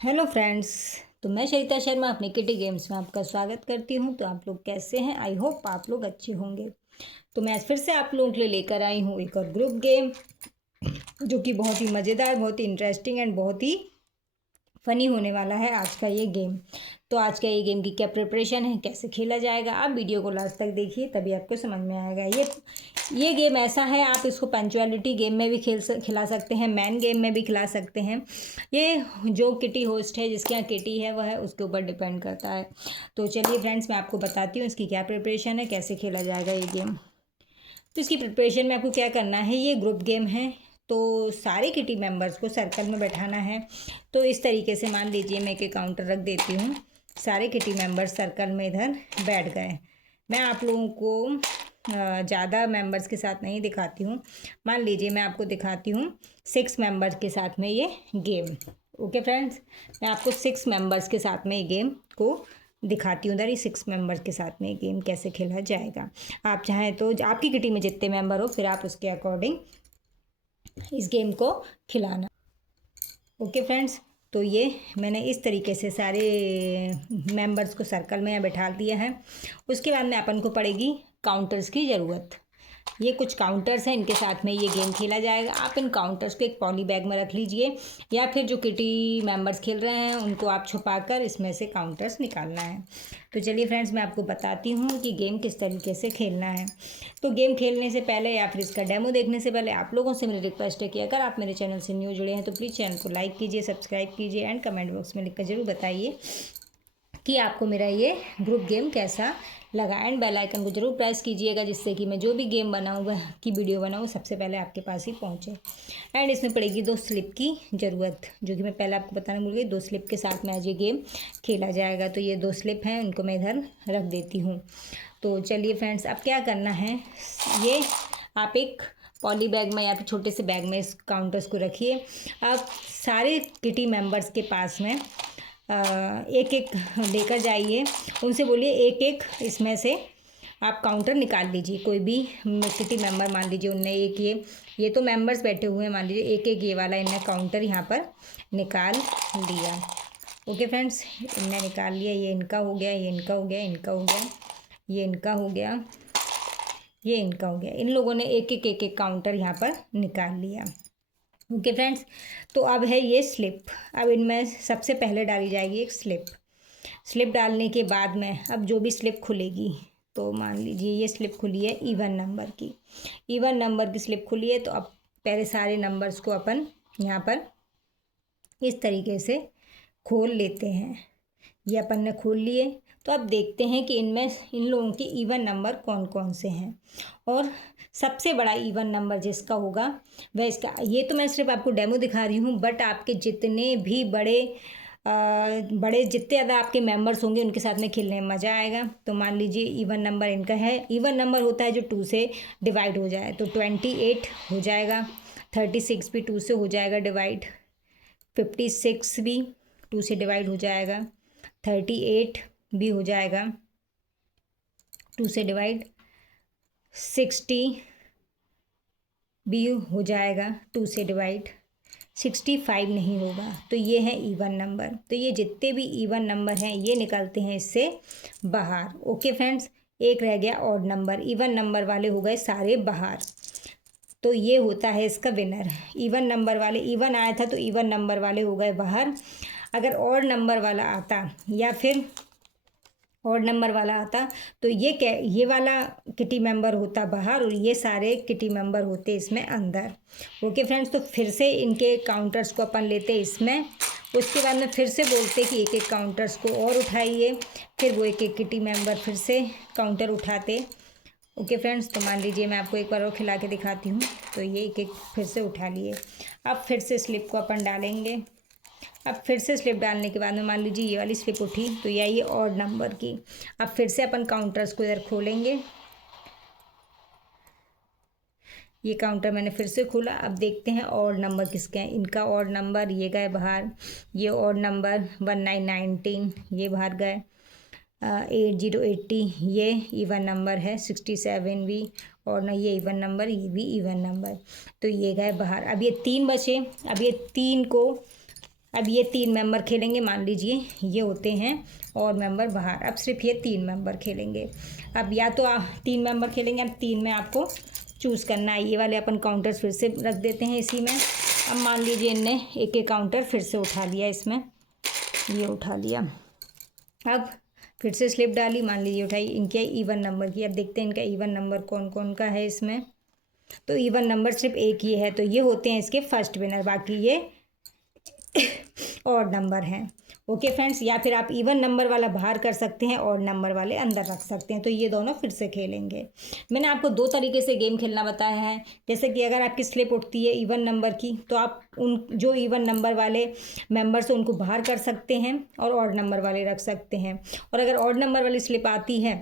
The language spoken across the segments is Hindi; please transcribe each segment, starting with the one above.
Hello friends. तो मैं शरिता शर्मा अपने किटी गेम्स में आपका स्वागत करती हूँ। तो आप लोग कैसे हैं? आई होप आप लोग अच्छे होंगे। तो मैं आज फिर से आप लोगों के लिए लेकर आई हूँ एक और ग्रुप गेम, जो कि बहुत ही मज़ेदार, बहुत ही इंटरेस्टिंग एंड बहुत ही फ़नी होने वाला है आज का ये गेम। तो आज का ये गेम की क्या प्रिपरेशन है, कैसे खेला जाएगा, आप वीडियो को लास्ट तक देखिए, तभी आपको समझ में आएगा। ये गेम ऐसा है, आप इसको पंचुअलिटी गेम में भी खिला सकते हैं, मैन गेम में भी खिला सकते हैं। ये जो किटी होस्ट है, जिसके यहाँ किटी है, वह है उसके ऊपर डिपेंड करता है। तो चलिए फ्रेंड्स, मैं आपको बताती हूँ इसकी क्या प्रिपरेशन है, कैसे खेला जाएगा ये गेम। तो इसकी प्रिपरेशन में आपको क्या करना है, ये ग्रुप गेम है, तो सारे किटी मेंबर्स को सर्कल में बैठाना है। तो इस तरीके से मान लीजिए मैं एक काउंटर रख देती हूँ, सारे किटी मेंबर्स सर्कल में इधर बैठ गए। मैं आप लोगों को ज़्यादा मेंबर्स के साथ नहीं दिखाती हूँ। मान लीजिए मैं आपको दिखाती हूँ 6 मेंबर्स के साथ में ये गेम। ओके फ्रेंड्स, मैं आपको 6 मेंबर्स के साथ में ये गेम को दिखाती हूँ। इधर ही 6 मेंबर्स के साथ में गेम कैसे खेला जाएगा। आप चाहें तो आपकी किटी में जितने मेंबर हो, फिर आप उसके अकॉर्डिंग इस गेम को खिलाना। ओके फ्रेंड्स, तो ये मैंने इस तरीके से सारे मेंबर्स को सर्कल में बैठा दिया है। उसके बाद में अपन को पड़ेगी काउंटर्स की ज़रूरत। ये कुछ काउंटर्स हैं, इनके साथ में ये गेम खेला जाएगा। आप इन काउंटर्स को एक पॉली बैग में रख लीजिए, या फिर जो किटी मेंबर्स खेल रहे हैं उनको आप छुपा कर इसमें से काउंटर्स निकालना है। तो चलिए फ्रेंड्स, मैं आपको बताती हूँ कि गेम किस तरीके से खेलना है। तो गेम खेलने से पहले या फिर इसका डेमो देखने से पहले आप लोगों से मेरी रिक्वेस्ट है कि अगर आप मेरे चैनल से न्यू जुड़े हैं तो प्लीज़ चैनल को लाइक कीजिए, सब्सक्राइब कीजिए एंड कमेंट बॉक्स में लिखकर ज़रूर बताइए कि आपको मेरा ये ग्रुप गेम कैसा लगा। एंड बेल आइकन को जरूर प्रेस कीजिएगा, जिससे कि मैं जो भी गेम बनाऊँ वह की वीडियो बनाऊँ सबसे पहले आपके पास ही पहुँचे। एंड इसमें पड़ेगी 2 स्लिप की ज़रूरत, जो कि मैं पहले आपको बताना भूल गई। 2 स्लिप के साथ में आज ये गेम खेला जाएगा। तो ये 2 स्लिप हैं, उनको मैं इधर रख देती हूँ। तो चलिए फ्रेंड्स, अब क्या करना है, ये आप एक पॉली बैग में या फिर छोटे से बैग में इस काउंटर्स को रखिए। अब सारे किटी मेंबर्स के पास में एक एक लेकर जाइए, उनसे बोलिए एक एक इसमें से आप काउंटर निकाल लीजिए। कोई भी किटी मेंबर, मान लीजिए उनने एक ये तो मेंबर्स बैठे हुए हैं, मान लीजिए एक एक ये वाला इनने काउंटर यहाँ पर निकाल लिया। ओके फ्रेंड्स, इनने निकाल लिया। ये इनका हो गया, ये इनका हो गया, इनका हो गया, ये इनका हो गया, ये इनका हो गया। इन लोगों ने एक एक काउंटर यहाँ पर निकाल लिया। ओके फ्रेंड्स, तो अब है ये स्लिप। अब इनमें सबसे पहले डाली जाएगी एक स्लिप। स्लिप डालने के बाद में अब जो भी स्लिप खुलेगी, तो मान लीजिए ये स्लिप खुली है इवन नंबर की, इवन नंबर की स्लिप खुली है। तो अब पहले सारे नंबर्स को अपन यहाँ पर इस तरीके से खोल लेते हैं। ये अपन ने खोल लिए। तो अब देखते हैं कि इनमें इन लोगों के इवन नंबर कौन कौन से हैं, और सबसे बड़ा इवन नंबर जिसका होगा वह इसका। ये तो मैं सिर्फ आपको डेमो दिखा रही हूँ, बट आपके जितने भी बड़े जितने ज़्यादा आपके मेंबर्स होंगे उनके साथ में खेलने में मज़ा आएगा। तो मान लीजिए इवन नंबर इनका है, इवन नंबर होता है जो 2 से डिवाइड हो जाए। तो 28 हो जाएगा, 36 भी 2 से हो जाएगा डिवाइड, 56 भी 2 से डिवाइड हो जाएगा, 38 भी हो जाएगा 2 से डिवाइड, 60 भी हो जाएगा 2 से डिवाइड, 65 नहीं होगा। तो ये है इवन नंबर। तो ये जितने भी इवन नंबर हैं ये निकलते हैं इससे बाहर। ओके फ्रेंड्स, एक रह गया ऑड नंबर। इवन नंबर वाले हो गए सारे बाहर। तो ये होता है इसका विनर। इवन नंबर वाले, इवन आया था तो इवन नंबर वाले हो गए बाहर। अगर ऑड नंबर वाला आता या फिर ऑड नंबर वाला आता तो ये वाला किटी मेंबर होता बाहर, और ये सारे किटी मेंबर होते इसमें अंदर। ओके फ्रेंड्स, तो फिर से इनके काउंटर्स को अपन लेते इसमें। उसके बाद में फिर से बोलते कि एक एक काउंटर्स को और उठाइए, फिर वो एक एक किटी मेंबर फिर से काउंटर उठाते। ओके फ्रेंड्स, तो मान लीजिए मैं आपको एक बार और खिला के दिखाती हूँ। तो ये एक एक फिर से उठा लिए। अब फिर से स्लिप को अपन डालेंगे। अब फिर से स्लिप डालने के बाद में मान लीजिए ये वाली स्लिप उठी, तो यह ये ऑड नंबर की। अब फिर से अपन काउंटर्स को इधर खोलेंगे। ये काउंटर मैंने फिर से खोला। अब देखते हैं ऑड नंबर किसके हैं। इनका ऑड नंबर ये गए बाहर, ये ऑड नंबर 1919 ये बाहर गए, 8080 ये इवन नंबर है, 67 भी, और ना ये इवन नंबर, ये भी इवन नंबर। तो ये गए बाहर। अब ये 3 बचे। अब ये 3 को अब ये 3 मेंबर खेलेंगे, मान लीजिए ये होते हैं और मेंबर बाहर। अब सिर्फ ये 3 मेंबर खेलेंगे। अब या तो 3 मेंबर खेलेंगे, अब 3 में आपको चूज़ करना है। ये वाले अपन काउंटर्स फिर से रख देते हैं इसी में। अब मान लीजिए इनने एक एक काउंटर फिर से उठा लिया, इसमें ये उठा लिया। अब फिर से स्लिप डाली, मान लीजिए उठाई, इनके इवन नंबर की। अब देखते हैं इनका इवन नंबर कौन कौन का है इसमें। तो इवन नंबर सिर्फ एक ही है, तो ये होते हैं इसके फर्स्ट विनर, बाकी ये और नंबर हैं। ओके फ्रेंड्स, या फिर आप इवन नंबर वाला बाहर कर सकते हैं और नंबर वाले अंदर रख सकते हैं। तो ये दोनों फिर से खेलेंगे। मैंने आपको 2 तरीके से गेम खेलना बताया है। जैसे कि अगर आपकी स्लिप उठती है इवन नंबर की, तो आप उन जो इवन नंबर वाले मेंबर्स हैं उनको बाहर कर सकते हैं और ऑड नंबर वाले रख सकते हैं। और अगर ऑड नंबर वाली स्लिप आती है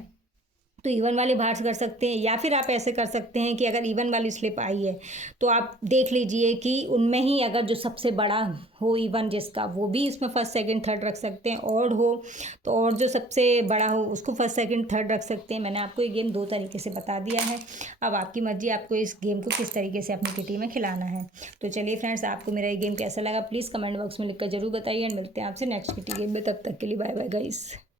तो इवन वाले बाहर कर सकते हैं। या फिर आप ऐसे कर सकते हैं कि अगर इवन वाली स्लिप आई है तो आप देख लीजिए कि उनमें ही अगर जो सबसे बड़ा हो इवन जिसका, वो भी इसमें फर्स्ट सेकंड थर्ड रख सकते हैं। ऑड हो तो और जो सबसे बड़ा हो उसको फर्स्ट सेकंड थर्ड रख सकते हैं। मैंने आपको ये गेम 2 तरीके से बता दिया है। अब आपकी मर्जी, आपको इस गेम को किस तरीके से अपनी किटी में खिलाना है। तो चलिए फ्रेंड्स, आपको मेरा ये गेम कैसा लगा प्लीज़ कमेंट बॉक्स में लिखकर जरूर बताइए। एंड मिलते हैं आपसे नेक्स्ट किटी गेम में। तब तक के लिए बाय बाय गाइस।